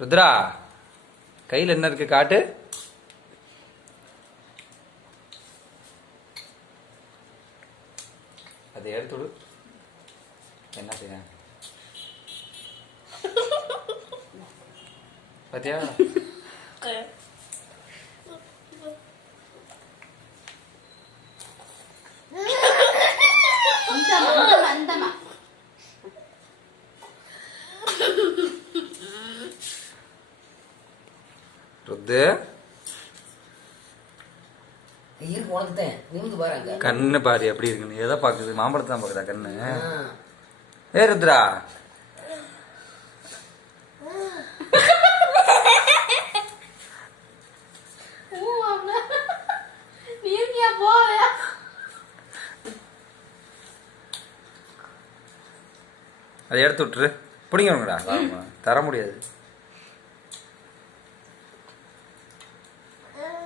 ருத்ரா கையில் என்ன இருக்கு காட்டு. அதை எடுத்துடு. என்ன செய்ய பாத்தியா? ருத்து கண்ணு பாரு எப்படி இருக்குன்னு. எதை பாக்குது? மாம்பழத்தை தான் பாக்குதா கண்ணு? ஏ ருத்ரா அதை எடுத்து விட்டுரு. பிடிங்கடா. தர முடியாது.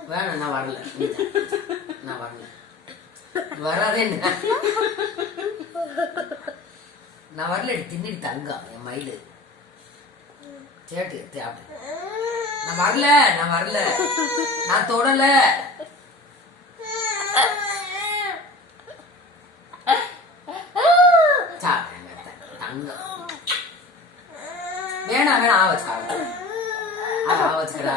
வேணாம், நான் வரல. நான் வரல. வராதே. நான் வரல. தின்னிட்டு தங்கா என் மயிலு சேட்டு சாப்பிடு. நான் வரல. நான் வரல. நான் தொடல. வேணாம் வேணாம். ஆ வச்சுக்கா.